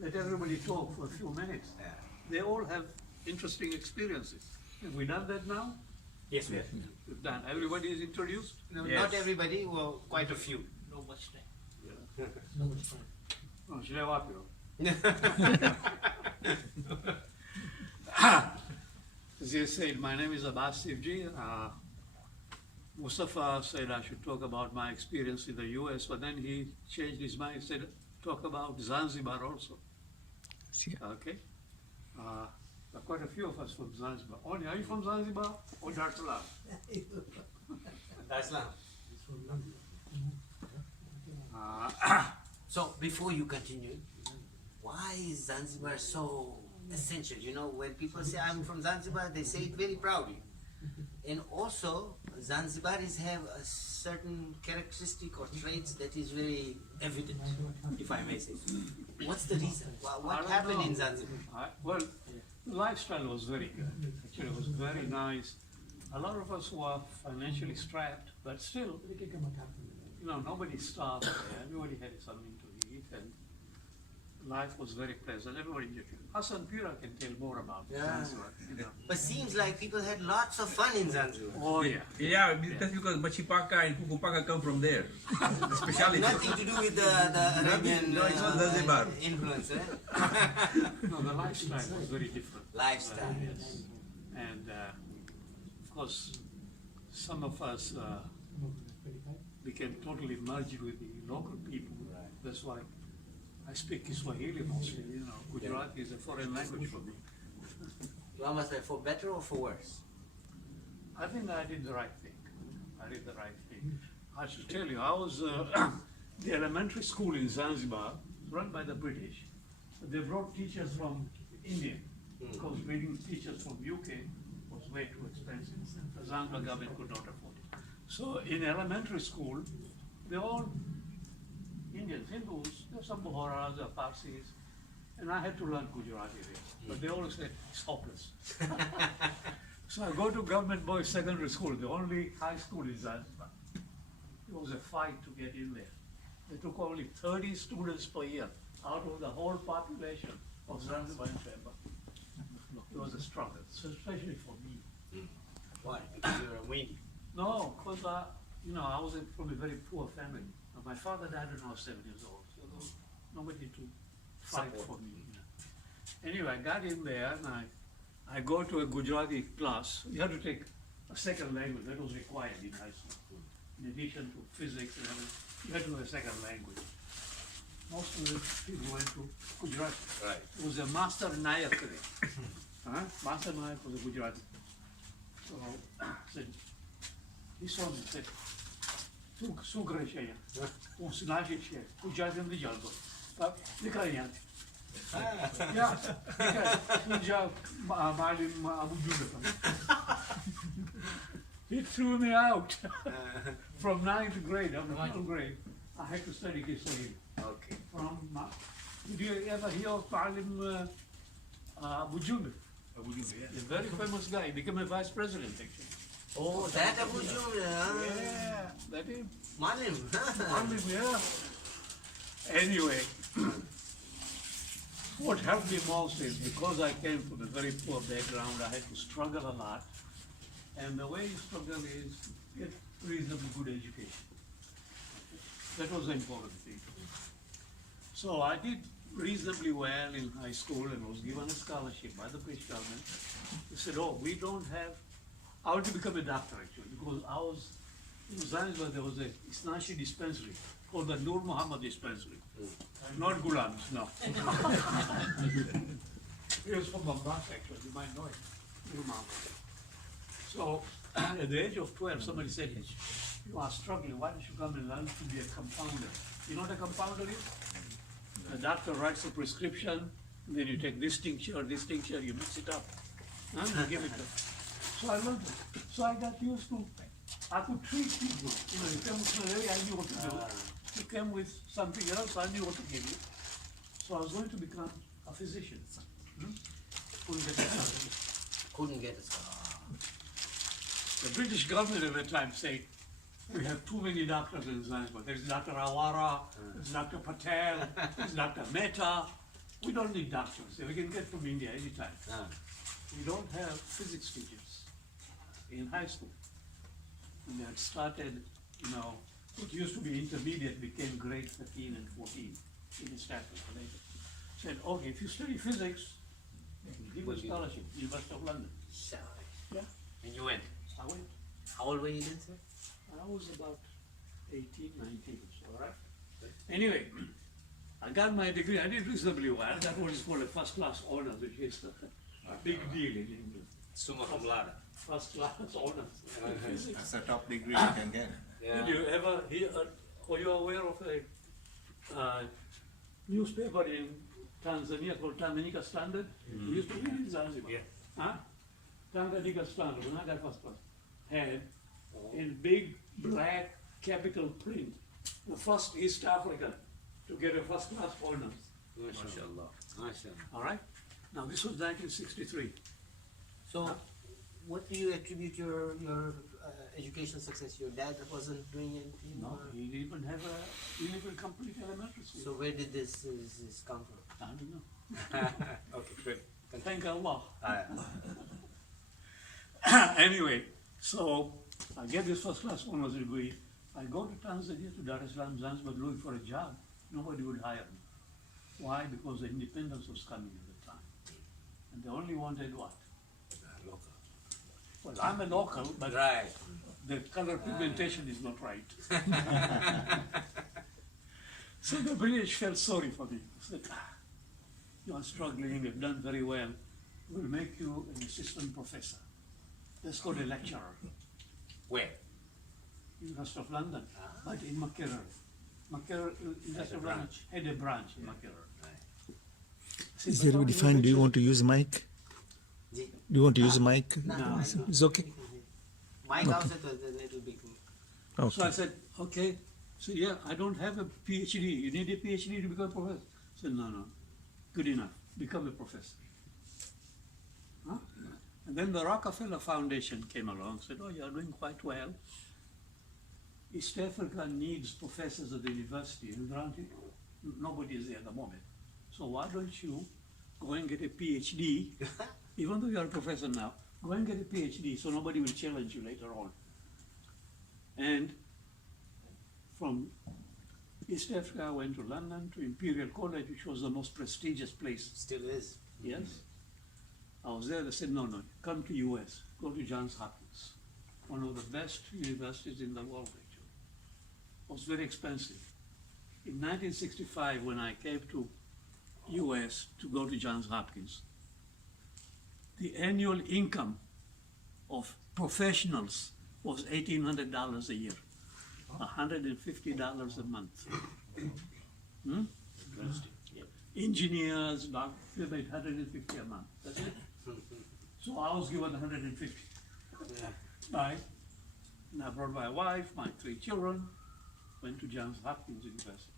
let everybody talk for a few minutes. Yeah. They all have interesting experiences. Have we done that now? Yes, yes. We've done. Everybody is introduced? No, Yes. not everybody, well, quite a few. No much time. No much time. Oh, should I walk you? As you said, my name is Sivjee. Mustafa said I should talk about my experience in the US, but then he changed his mind, said talk about Zanzibar also. Okay? There are quite a few of us from Zanzibar. Oni, are you from Zanzibar or Dar es Salaam? That's now. It's from London. So, before you continue, why is Zanzibar so essential? You know, when people say I'm from Zanzibar, they say it very proudly. And also, Zanzibaris have a certain characteristic or traits that is very evident, if I may say so. What's the reason? What I happened don't in know. Zanzibar? Well, the lifestyle was very good. Actually, it was very nice. A lot of us were financially strapped, but still, you know, nobody starved there. Everybody had something to eat, and life was very pleasant. Everybody enjoyed it. Hassan Pura can tell more about Yeah. Zanzibar. You know. But seems like people had lots of fun in Zanzibar. Oh yeah. Yeah, that's because Machipaka and Kukupaka come from there. The speciality. Nothing to do with the Arabian No, it's not Zanzibar. influence, eh? No, the lifestyle was very different. Lifestyle. Yes. And of course, some of us became totally merged with the local people. Right. That's why I speak Swahili mostly. You know, Gujarati is a foreign language for me. Almost like for better or for worse? I think I did the right thing. I did the right thing. I should tell you, I was the elementary school in Zanzibar, run by the British. They brought teachers from India because bringing teachers from UK was way too expensive. The Zanzibar government could not afford it. So in elementary school, they're all Indians, Hindus, there's some Boharas, there are Parsis, and I had to learn Gujarati there. But they always said, it's hopeless. So I go to government boys secondary school, the only high school in Zanzibar. It was a fight to get in there. They took only 30 students per year out of the whole population of Zanzibar and Pemba. It was a struggle, so especially for me. Why? Because you're a weenie. No, because you know, I was from a very poor family. My father died when I was 7 years old, so there was nobody to fight Support. for me. Anyway, I got in there and I go to a Gujarati class. You had to take a second language, that was required in high school. In addition to physics and everything, you had to have a second language. Most of the people went to Gujarati. Right. It was a Master Nayak there. Master Nayak was a Gujarati. So I said, he saw me and said, શું કરે છે અહીંયા હું નાશિક છે ગુજરાતી નથી ચાલતો નીકળે અહીંયાથી He threw me out from 9th grade, I'm 12th grade. I had to study Kiswahili. Okay. Did you ever hear of Malim Abu Jumbe? A very famous guy, he became a vice president actually. Oh, that Abu Jumbe, Yeah, that is Malim. Malim, yeah. Anyway, what helped me most is because I came from a very poor background, I had to struggle a lot. And the way you struggle is get reasonably good education. That was the important thing. So I did reasonably well in high school and was given a scholarship by the British government. They said, oh, we don't have, I want to become a doctor actually, because I was, in Zanzibar there was a Isnashi dispensary called the Nur Muhammad dispensary. Not Gulams, no. It was from Mombasa actually, you might know it, Nur Muhammad. So at the age of 12, somebody said, you are struggling, why don't you come and learn to be a compounder? You know what a compounder is? The doctor writes a prescription, then you take this tincture, you mix it up, and you give it to. So I learned it. So I got used to, I could treat people. You know, you came with malaria, I knew what to do. You came with something else, I knew what to give you. So I was going to become a physician. Couldn't get a scholarship. Couldn't get a scholarship. The British government at the time said, we have too many doctors in Zanzibar. There's Dr. Awara, there's Dr. Patel, there's Dr. Mehta. We don't need doctors, we can get from India anytime. Ah. We don't have physics teachers in high school. We had started, what used to be intermediate became grade 13 and 14 in Stanford later. Said, okay, if you study physics, give a scholarship, University of London. So, Yeah, and you went. I went. How old were you then, sir? I was about 18, 19, all right? Anyway, I got my degree, I did reasonably well. I got what is called a first class honors, which is a big deal in England. Summa cum laude. First class honors. Physics. That's the top degree you can get. Did you ever hear, are you aware of a newspaper in Tanzania called Tanganyika Standard? It used to be in Zanzibar. Yeah. Huh? Tanganyika Standard, when I got first class, had in big black capital print, the first East African to get a first class honors. MashaAllah. MashaAllah. All right? Now this was 1963. So, what do you attribute your educational success? Your dad wasn't doing anything? No, or- he didn't even have he didn't even complete elementary school. So where did this come from? I don't know. Okay, good. Thank Allah. Ah, Anyway, so I get this first class honors degree. I go to Tanzania, to Dar es Salaam, Zanzibar, looking for a job. Nobody would hire me. Why? Because the independence was coming at the time. And they only wanted what? local. Well, I'm a local, but Right. the color pigmentation is not right. So the British felt sorry for me. They said, you are struggling, you've done very well. We'll make you an assistant professor. Let's go to lecturer. Where? University of London, but in Makerere. Makerere, University of London had a branch in Makerere. Right. Is there a defined? Do you want to use mic? Do you want to use a mic? No. It's okay. My house was a little bit. So I Okay. said, okay. So yeah, I don't have a PhD. You need a PhD to become a professor? I said, no. Good enough. Become a professor. Huh? And then the Rockefeller Foundation came along, said, oh, you're doing quite well. East Africa needs professors at the university, and granted, nobody is there at the moment. So why don't you go and get a PhD, even though you're a professor now, go and get a PhD so nobody will challenge you later on. And from East Africa, I went to London, to Imperial College, which was the most prestigious place. Still is. Yes. I was there, they said, no, come to US, go to Johns Hopkins, one of the best universities in the world, actually. It was very expensive. In 1965, when I came to US to go to Johns Hopkins, the annual income of professionals was $1,800 a year, $150 a month. Hmm? Engineers, doctors, they made $150 a month. That's it. So I was given $150. Yeah. Right? And I brought my wife, my 3 children, went to Johns Hopkins University.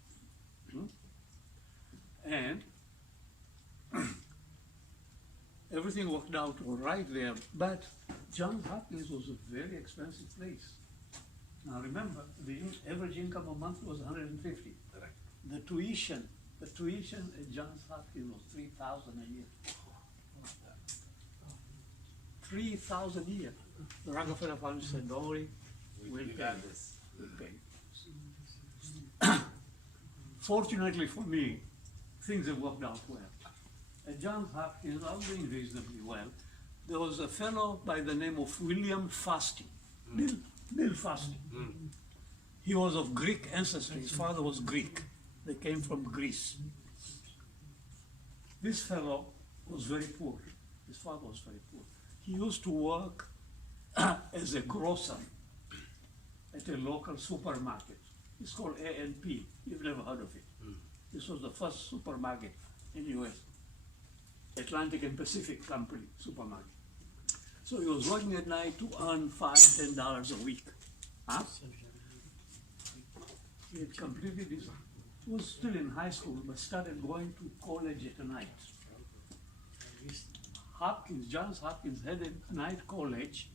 And everything worked out all right there, but Johns Hopkins was a very expensive place. Now remember, the average income a month was $150. Correct. The tuition at Johns Hopkins was $3,000 a year. $3,000 a year. The Rockefeller Foundation said, don't worry, we'll We pay. got this. We'll pay. Fortunately for me, things have worked out well. At Johns Hopkins, I was doing reasonably well. There was a fellow by the name of William Fasti, Bill Fasti. He was of Greek ancestry. His father was Greek. They came from Greece. This fellow was very poor. His father was very poor. He used to work as a grocer at a local supermarket. It's called A&P. You've never heard of it. This was the first supermarket in the US. Atlantic and Pacific Company supermarket. So he was working at night to earn $5, $10 a week. Huh? He had completed his, he was still in high school, but started going to college at night. Johns Hopkins had a night college,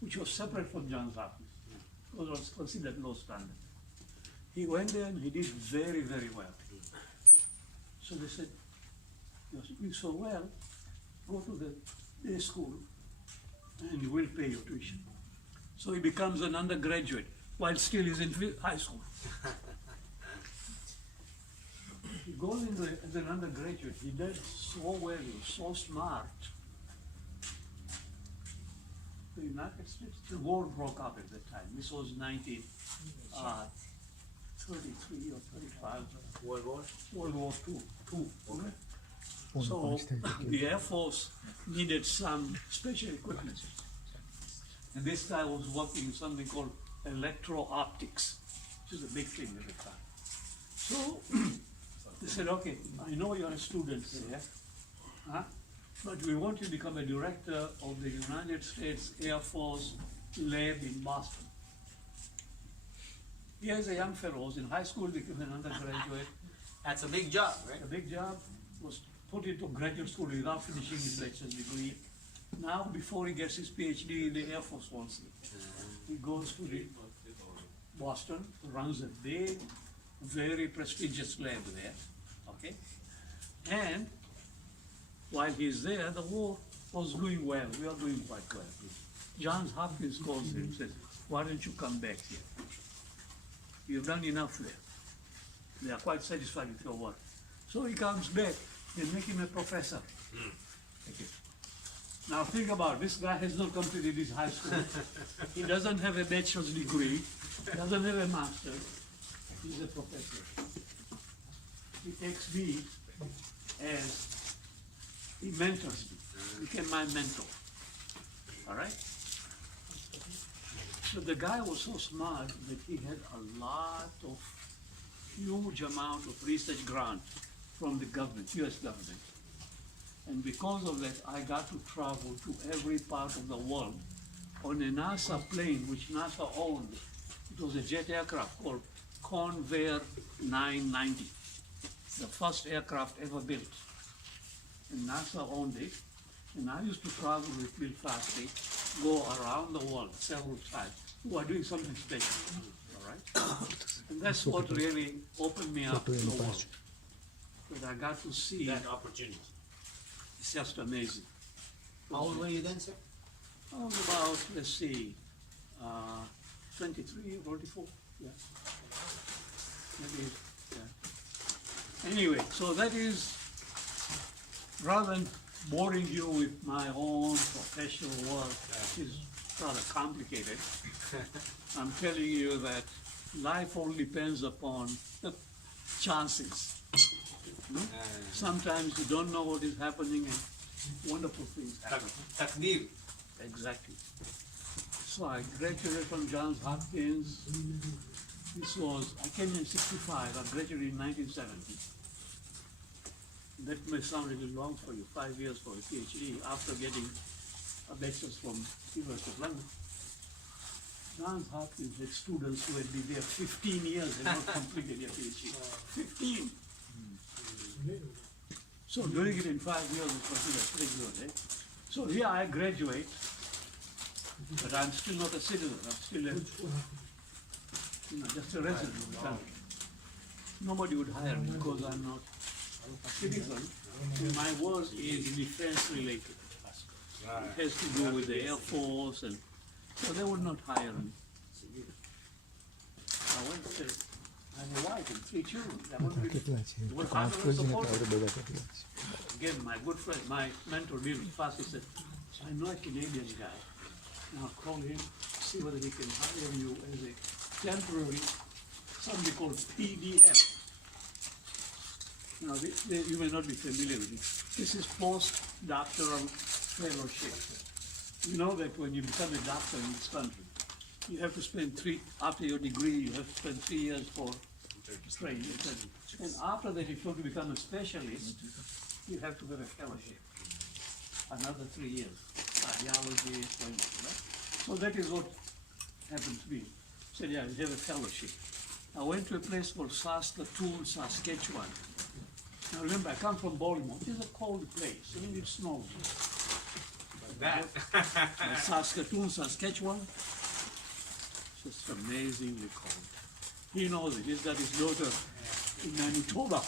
which was separate from Johns Hopkins. It was considered low standard. He went there and he did very, very well. So they said, you're doing so well, go to the day school and we'll pay your tuition. So he becomes an undergraduate while still he's in high school. He goes into as an undergraduate, he did so well, he was so smart. The United States, the war broke up at that time. This was 1933 or 35. World War? World War II. Okay? So the Air Force needed some special equipment. And this guy was working in something called electro-optics, which is a big thing at the time. So they said, okay, I know you're a student there, but we want you to become a director of the United States Air Force lab in Boston. Here's a young fellow who's in high school, became an undergraduate. That's a big job, right? A big job, was put into graduate school without finishing his bachelor's degree. Now, before he gets his PhD, the Air Force wants him. He goes to the Boston, runs a big, very prestigious lab there, okay? And while he's there, the war was doing well. We are doing quite well. Johns Hopkins calls him and says, why don't you come back here? You've done enough there. They are quite satisfied with your work. So he comes back, they make him a professor. Okay. Now think about it. This guy has not completed his high school. He doesn't have a bachelor's degree, doesn't have a master's. He's a professor. He takes me as he mentors me. He became my mentor. All right? So the guy was so smart that he had a lot of huge amount of research grant from the government, US government. And because of that, I got to travel to every part of the world on a NASA plane, which NASA owned. It was a jet aircraft called Convair 990, the first aircraft ever built. And NASA owned it. And I used to travel with Bill Fastly, go around the world several times. We are doing something special, all right? And that's what really opened me up to the world. That I got to see. That opportunity. It's just amazing. How old were you then, sir? I was about, let's see, 23, 44, yeah. Maybe, yeah. Anyway, so that is, rather than boring you with my own professional work, which is rather complicated, I'm telling you that life all depends upon the chances. No? Sometimes you don't know what is happening and wonderful things happen. Takdir. Exactly. So I graduated from Johns Hopkins. This was, I came in 65, I graduated in 1970. That may sound a little long for you, 5 years for a PhD after getting a bachelor's from University of London. Johns Hopkins had students who had been there 15 years and not completed their PhD. 15! So doing it in 5 years is considered pretty good, eh? So here I graduate, but I'm still not a citizen. I'm still a, just a resident of the country. Nobody would hire me because I'm not a citizen. And my work is defense related. It has to do with the Air Force, and so they would not hire me. I went to, I have a wife and 3 children. They wouldn't be, they would hire me to support me. Again, my good friend, my mentor, Bill Fastly, said, I know a Canadian guy. Now call him, see whether he can hire you as a temporary, something called PDF. Now, you may not be familiar with it. This is postdoctoral fellowship. You know that when you become a doctor in this country, you have to spend after your degree, you have to spend 3 years for training. And after that, if you want to become a specialist, you have to have a fellowship. Another 3 years. Cardiology, right? So that is what happened to me. Said, yeah, you have a fellowship. I went to a place called Saskatoon, Saskatchewan. Now remember, I come from Baltimore. It is a cold place. I mean, it snows. That. Saskatoon, Saskatchewan. Just amazingly cold. He knows it. He's got his daughter in Manitoba.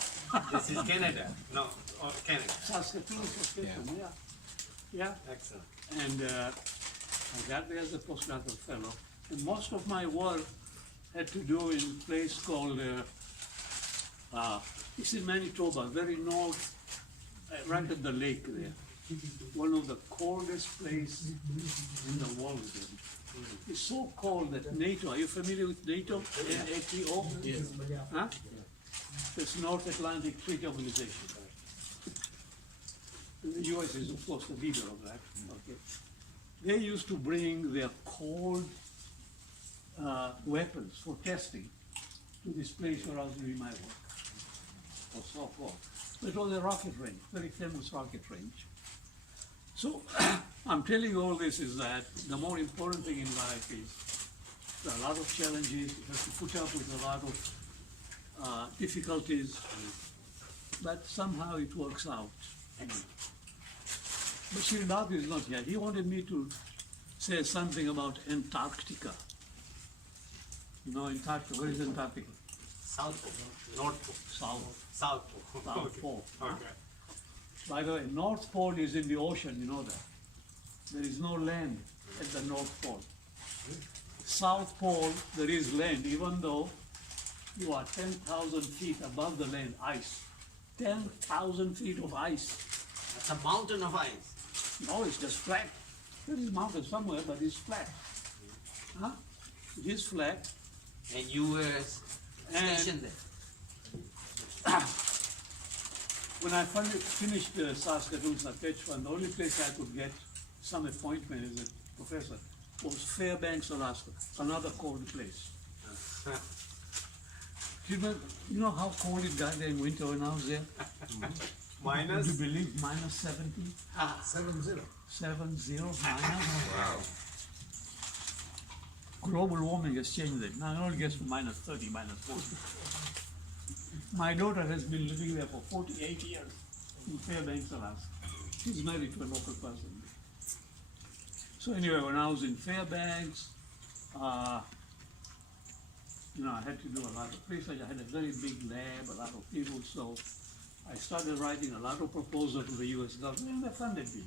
This is Canada. No, oh, Canada. Saskatoon, Saskatchewan, yeah. Yeah, Excellent. and I got there as a postdoctoral fellow. And most of my work had to do in a place called, it's in Manitoba, very north, right at the lake there. One of the coldest place in the world. It's so cold that NATO, are you familiar with NATO? NATO? Yes. Huh? It's North Atlantic Treaty Organization. And the US is of course the leader of that. Okay. They used to bring their cold weapons for testing to this place where I was doing my work, or so forth. It was a rocket range, very famous rocket range. So I'm telling you all this is that the more important thing in life is there are a lot of challenges, you have to put up with a lot of difficulties, but somehow it works out. But Srinath is not here. He wanted me to say something about Antarctica. You know Antarctica, where is Antarctica? South Pole, North Pole, South. South Pole. South Pole. Okay. By the way, North Pole is in the ocean, you know that. There is no land at the North Pole. South Pole, there is land, even though you are 10,000 feet above the land, ice. 10,000 feet of ice. That's a mountain of ice. No, it's just flat. There is a mountain somewhere, but it's flat. Huh? It is flat. And you were stationed there. When I finished Saskatoon, Saskatchewan, the only place I could get some appointment as a professor was Fairbanks, Alaska, another cold place. You know how cold it got there in winter when I was there? Minus? Would you believe minus 70? 7-0. 70 minus? Wow. Global warming has changed it. Now it only gets to minus 30, minus 40. My daughter has been living there for 48 years in Fairbanks, Alaska. She's married to a local person. So anyway, when I was in Fairbanks, I had to do a lot of research. I had a very big lab, a lot of people, so I started writing a lot of proposals to the US government, and they funded me.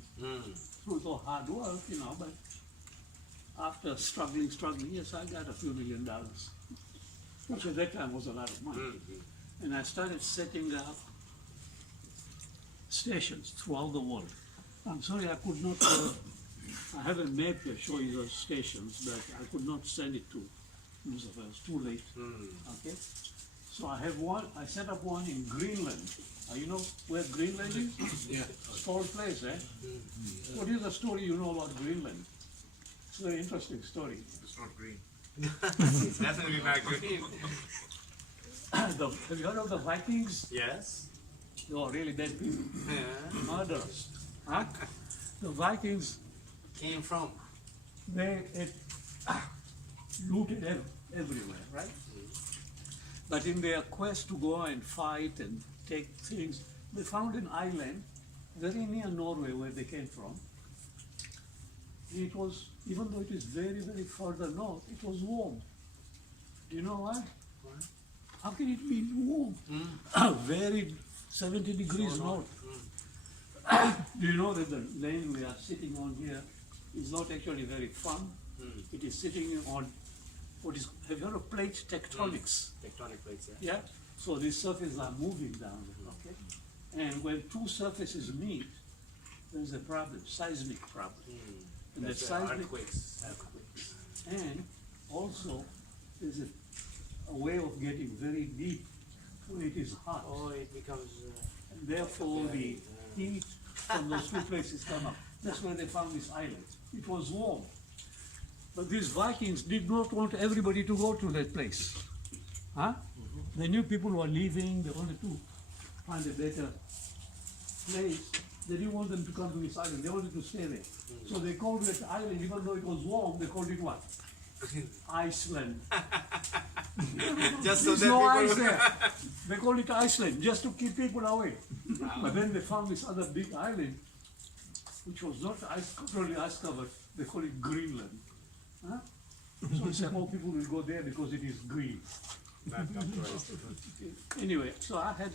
Through the hard work, but after struggling, yes, I got a few $1 million, which at that time was a lot of money. And I started setting up stations throughout the world. I'm sorry I could not, I have a map here showing those stations, but I could not send it to Mustafa, it was too late. Okay? So I set up one in Greenland. You know where Greenland is? Yeah. Cold place, eh? What is the story you know about Greenland? It's a very interesting story. It's not green. It's definitely not green. Have you heard of the Vikings? Yes. They were really bad people, Yeah. murderers. Huh? The Vikings, Came from. they looted everywhere, right? But in their quest to go and fight and take things, they found an island very near Norway where they came from. It was, even though it is very, very further north, it was warm. Do you know why? How can it be warm? Very 70 degrees north. Do you know that the land we are sitting on here is not actually very firm? It is sitting on have you heard of plate tectonics? Tectonic plates, yeah. Yeah? So these surfaces are moving down, okay? And when two surfaces meet, there's a problem, seismic problem. And That's the seismic, earthquakes. and also there's a way of getting very deep when it is hot. Oh, it becomes. And therefore the heat from those two places come up. That's where they found this island. It was warm. But these Vikings did not want everybody to go to that place. Huh? They knew people were leaving, they wanted to find a better place. They didn't want them to come to this island, they wanted to stay there. So they called that island, even though it was warm, they called it what? Iceland. Just so There's that no people ice there. They called it Iceland, just to keep people away. But then they found this other big island, which was not totally ice covered, they called it Greenland. Huh? So they said more people will go there because it is green. Anyway, so I had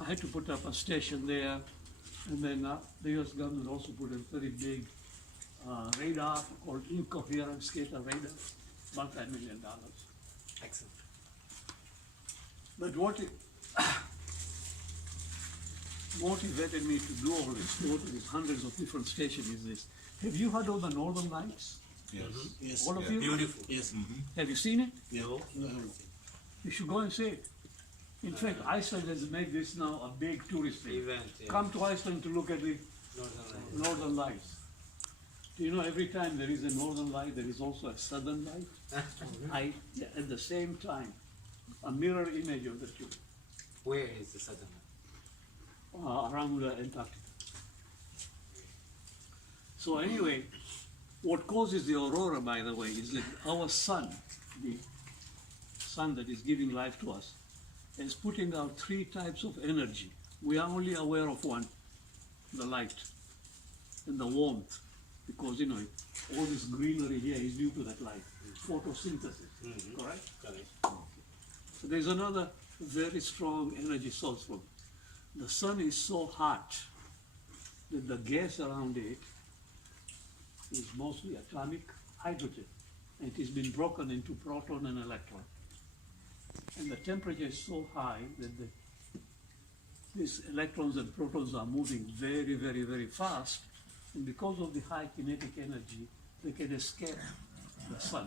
I had to put up a station there, and then the US government also put a very big radar called incoherent scatter radar, multi-million-dollar. Excellent. But what motivated me to do all this, go to these hundreds of different stations is this. Have you heard of the Northern Lights? Yes. Yes. All of you? Beautiful. Yes. Have you seen it? No. You should go and see it. In fact, Iceland has made this now a big tourist thing. Event. Yeah. Come to Iceland to look at the Northern Lights. Do you know every time there is a Northern Light, there is also a Southern Light? At the same time, a mirror image of the two. Where is the southern light? Around Antarctica. So anyway, what causes the aurora, by the way, is that our sun, the sun that is giving life to us, is putting out three types of energy. We are only aware of one, the light and the warmth, because you know all this greenery here is due to that light, photosynthesis. Correct? Correct. So there's another very strong energy source from it. The sun is so hot that the gas around it is mostly atomic hydrogen, and it has been broken into proton and electron. And the temperature is so high that these electrons and protons are moving very, very, very fast, and because of the high kinetic energy, they can escape the sun.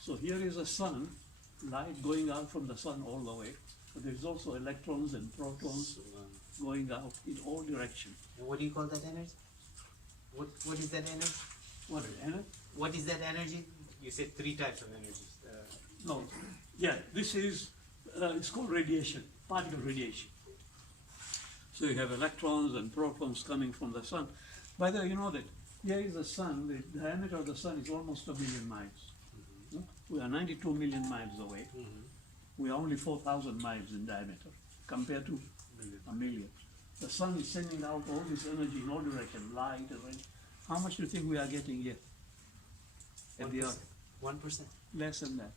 So here is a sun, light going out from the sun all the way, but there's also electrons and protons going out in all directions. And what do you call that energy? What is that energy? What, energy? What is that energy? You said three types of energies. No, yeah, this is, it's called radiation, particle radiation. So you have electrons and protons coming from the sun. By the way, you know that here is the sun, the diameter of the sun is almost 1 million miles. No? We are 92 million miles away. We are only 4,000 miles in diameter compared to a million. The sun is sending out all this energy in all directions, light and rain. How much do you think we are getting here? At the Earth? 1%. Less than that.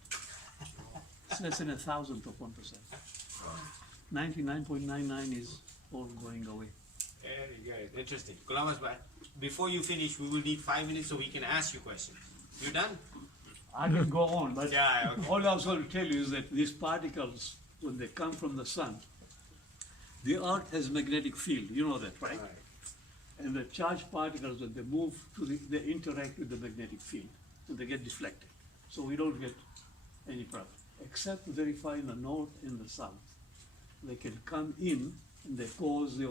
It's less than 1,000th of 1%. 99.99 is all going away. Very good. Interesting. Gulamabas, but before you finish, we will need 5 minutes so we can ask you questions. You done? I can go on, but Yeah, okay. all I was going to tell you is that these particles, when they come from the sun, the Earth has magnetic field. You know that, right? And the charged particles, when they move to they interact with the magnetic field, and they get deflected. So we don't get any problem, except very far in the north and the south. They can come in and they cause the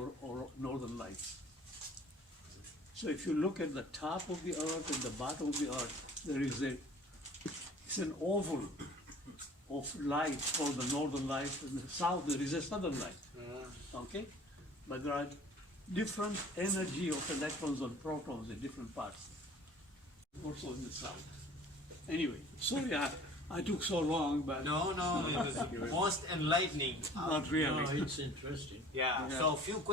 northern lights. So if you look at the top of the Earth and the bottom of the Earth, there is it's an oval of light called the northern light. In the south there is a southern light. Okay? But there are different energy of electrons and protons in different parts. Also in the south. Anyway, sorry I took so long, but No, it was most enlightening. not really. No, it's interesting. Yeah. Yeah. So a few questions.